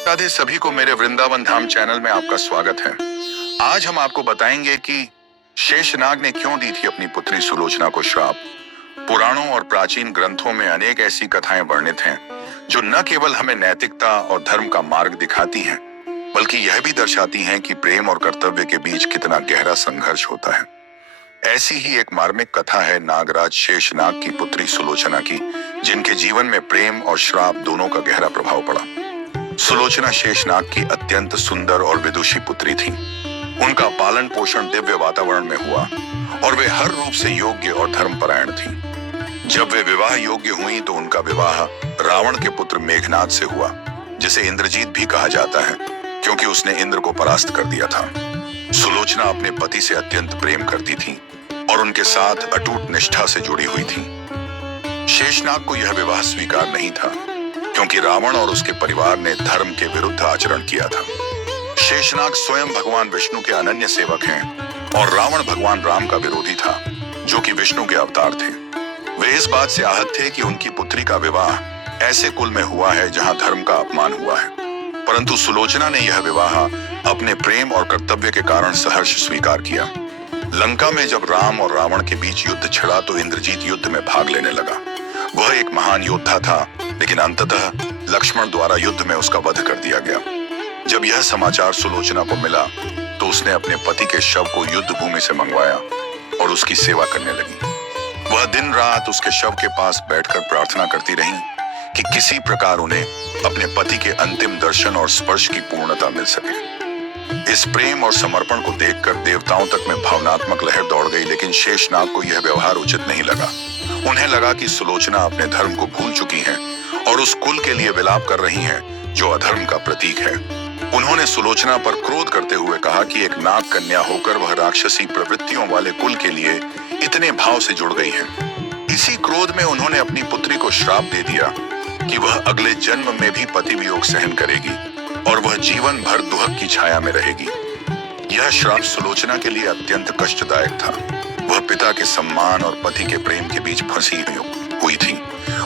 राधे सभी को मेरे वृंदावन धाम चैनल में आपका स्वागत है। आज हम आपको बताएंगे कि शेषनाग ने क्यों दी थी अपनी पुत्री सुलोचना को श्राप। पुराणों और प्राचीन ग्रंथों में अनेक ऐसी कथाएं वर्णित हैं जो न केवल हमें नैतिकता और धर्म का मार्ग दिखाती हैं, बल्कि यह भी दर्शाती हैं कि प्रेम और कर्तव्य के बीच कितना गहरा संघर्ष होता है। ऐसी ही एक मार्मिक कथा है नागराज शेषनाग की पुत्री सुलोचना की, जिनके जीवन में प्रेम और श्राप दोनों का गहरा प्रभाव पड़ा। सुलोचना शेषनाग की अत्यंत सुंदर और विदुषी पुत्री थी। उनका पालन पोषण दिव्य वातावरण में हुआ और वे हर रूप से योग्य और धर्मपरायण थी। जब वे विवाह योग्य हुई तो उनका विवाह रावण के पुत्र मेघनाद से हुआ, जिसे इंद्रजीत भी कहा जाता है क्योंकि उसने इंद्र को परास्त कर दिया था। सुलोचना अपने पति से अत्यंत प्रेम करती थी और उनके साथ अटूट निष्ठा से जुड़ी हुई थी। शेषनाग को यह विवाह स्वीकार नहीं था क्योंकि रावण और उसके परिवार ने धर्म के विरुद्ध आचरण किया था। शेषनाग स्वयं भगवान विष्णु के अनन्य सेवक हैं और रावण भगवान राम का विरोधी था, जो कि विष्णु के अवतार थे। वे इस बात से आहत थे कि उनकी पुत्री का विवाह ऐसे कुल में हुआ है जहां धर्म का अपमान हुआ है, परंतु सुलोचना ने यह विवाह अपने प्रेम और कर्तव्य के कारण सहर्ष स्वीकार किया। लंका में जब राम और रावण के बीच युद्ध छिड़ा तो इंद्रजीत युद्ध में भाग लेने लगा। वह एक महान योद्धा था, लेकिन अंततः लक्ष्मण द्वारा युद्ध में उसका वध कर दिया गया। जब यह समाचार सुलोचना को मिला तो उसने अपने पति के शव को युद्ध भूमि से मंगवाया और उसकी सेवा करने लगी। वह दिन रात उसके शव के पास बैठकर प्रार्थना करती रही कि किसी प्रकार उन्हें अपने पति के अंतिम दर्शन और स्पर्श की पूर्णता मिल सके। इस प्रेम और समर्पण को देखकर देवताओं तक में भावनात्मक लहर दौड़ गई, लेकिन शेषनाग को यह व्यवहार उचित नहीं लगा। उन्हें लगा कि सुलोचना अपने धर्म को भूल चुकी हैं और उस कुल के लिए विलाप कर रही हैं जो अधर्म का प्रतीक है। उन्होंने सुलोचना पर क्रोध करते हुए कहा कि एक नाग कन्या होकर वह राक्षसी प्रवृत्तियों वाले कुल के लिए इतने भाव से जुड़ गई है। इसी क्रोध में उन्होंने अपनी पुत्री को श्राप दे दिया कि वह अगले जन्म में भी पति वियोग सहन करेगी और वह जीवन भर दुहक की छाया में रहेगी। यह श्राप सुलोचना के लिए अत्यंत कष्टदायक था। वह पिता के सम्मान और पति के प्रेम के बीच फंसी हुई थी।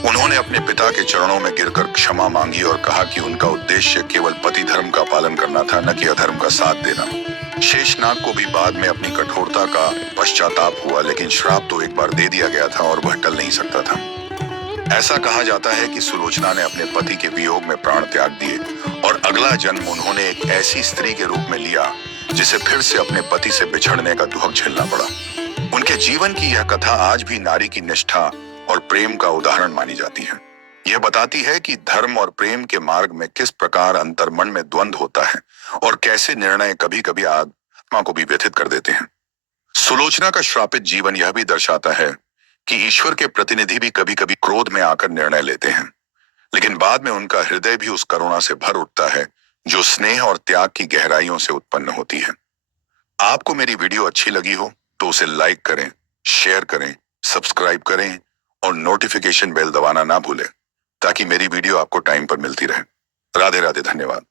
उन्होंने अपने पिता के चरणों में गिरकर क्षमा मांगी और कहा कि उनका उद्देश्य केवल पति धर्म का पालन करना था, न कि अधर्म का साथ देना। शेषनाग को भी बाद में अपनी कठोरता का पश्चाताप हुआ, लेकिन श्राप तो एक बार दे दिया गया था और वह टल नहीं सकता था। ऐसा कहा जाता है कि सुलोचना ने अपने पति के वियोग में प्राण त्याग दिए और अगला जन्म उन्होंने एक ऐसी स्त्री के रूप में लिया जिसे फिर से अपने पति से बिछड़ने का दुहक झेलना पड़ा। उनके जीवन की यह कथा आज भी नारी की निष्ठा और प्रेम का उदाहरण मानी जाती है। यह बताती है कि धर्म और प्रेम के मार्ग में किस प्रकार अंतर्मन में द्वंद्व होता है और कैसे निर्णय कभी कभी आत्मा को भी व्यथित कर देते हैं। सुलोचना का श्रापित जीवन यह भी दर्शाता है कि ईश्वर के प्रतिनिधि भी कभी कभी क्रोध में आकर निर्णय लेते हैं, लेकिन बाद में उनका हृदय भी उस करुणा से भर उठता है जो स्नेह और त्याग की गहराइयों से उत्पन्न होती है। आपको मेरी वीडियो अच्छी लगी हो तो उसे लाइक करें, शेयर करें, सब्सक्राइब करें और नोटिफिकेशन बेल दबाना ना भूलें ताकि मेरी वीडियो आपको टाइम पर मिलती रहे। राधे राधे, धन्यवाद।